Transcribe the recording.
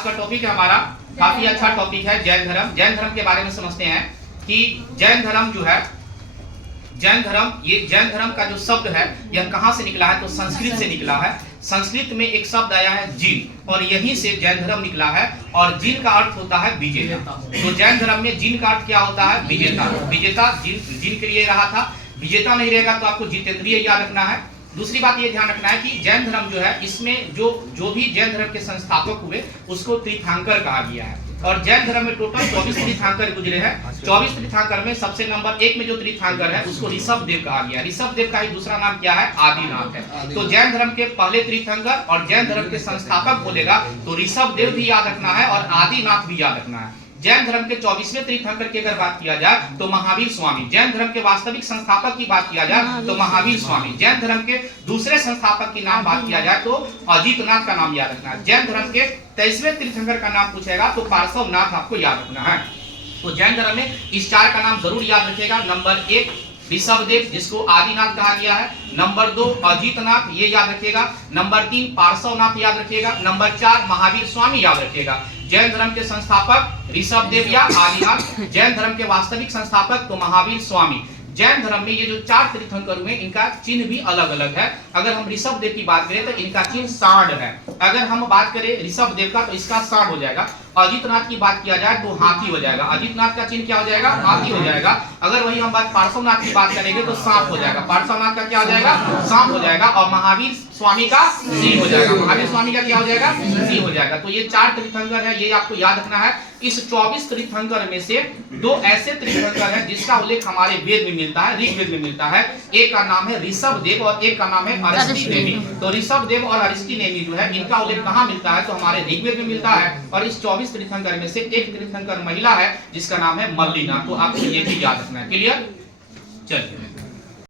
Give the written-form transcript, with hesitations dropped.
आज का टॉपिक है हमारा काफी अच्छा टॉपिक है जैन धर्म। जैन धर्म के बारे में समझते हैं कि जैन धर्म जो है, जैन धर्म, ये जैन धर्म का जो शब्द है यह कहां से निकला है? तो संस्कृत से निकला है। संस्कृत में एक शब्द आया है जीन, और यहीं से जैन धर्म निकला है। और जीन का अर्थ होता है विजेता। तो जैन धर्म में जीन का अर्थ क्या होता है? विजेता। विजेता जीन के लिए रहा था। विजेता नहीं रहेगा तो आपको जितेंद्रिय याद रखना है। दूसरी बात ये ध्यान रखना है कि जैन धर्म जो है, इसमें जो भी जैन धर्म के संस्थापक हुए उसको तीर्थंकर कहा गया है। और जैन धर्म में टोटल 24 तीर्थंकर गुजरे हैं। 24 तीर्थंकर में सबसे नंबर 1 में जो तीर्थंकर है उसको ऋषभ देव कहा गया। ऋषभ देव का ही दूसरा नाम क्या है? आदिनाथ है। तो जैन धर्म के पहले तीर्थंकर और जैन धर्म के संस्थापक बोलेगा तो ऋषभ देव भी याद रखना है और आदिनाथ भी याद रखना है। जैन धर्म के 24वें तीर्थंकर की अगर बात किया जाए तो महावीर स्वामी। जैन धर्म के वास्तविक संस्थापक की बात किया जाए तो महावीर स्वामी। जैन धर्म के दूसरे संस्थापक की नाम बात किया जाए तो अजितनाथ का नाम याद रखना है। जैन धर्म के 23वें तीर्थंकर का नाम पूछेगा तो पार्श्वनाथ आपको याद रखना है। तो जैन धर्म में इस 4 का नाम जरूर याद रखिएगा। नंबर 1 ऋषभ देव, जिसको आदिनाथ कहा गया है। नंबर 2 अजितनाथ, ये याद रखिएगा। नंबर 3 पार्श्वनाथ याद रखिएगा। नंबर 4 महावीर स्वामी याद रखिएगा। जैन धर्म के संस्थापक ऋषभ देव या आदिनाथ। जैन धर्म के वास्तविक संस्थापक तो महावीर स्वामी। जैन धर्म में ये जो 4 तीर्थंकर हुए इनका चिन्ह भी अलग अलग है। अगर हम ऋषभ देव की बात करें तो इनका चिन्ह सांड है। अगर हम बात करें ऋषभ देव का तो इसका सांड हो जाएगा। अजितनाथ की बात किया जाए तो हाथी हो जाएगा। अजितनाथ का चिन्ह क्या हो जाएगा? हाथी हो जाएगा। अगर वही हम बात पार्श्वनाथ की बात करेंगे तो सांप हो जाएगा। पार्श्वनाथ का क्या हो जाएगा? सांप हो जाएगा। और महावीर स्वामी का सिंह हो जाएगा। महावीर स्वामी का क्या हो जाएगा? सिंह हो जाएगा। तो ये 4 तीर्थंकर है, ये आपको याद रखना है। इस 24 तीर्थंकर में से 2 ऐसे तीर्थंकर हैं जिसका उल्लेख हमारे वेद में मिलता है, ऋग्वेद में मिलता है। एक का नाम है ऋषभ देव और एक का नाम है अरिष्टि नेमि। तो ऋषभ देव और अरिष्टि नेमि जो है इनका उल्लेख कहां मिलता है? तो हमारे ऋग्वेद में मिलता है। और इस 24 तीर्थंकर में से एक तीर्थंकर महिला है जिसका नाम है मल्लिना। तो आपको ये भी याद रखना है। क्लियर? चलिए।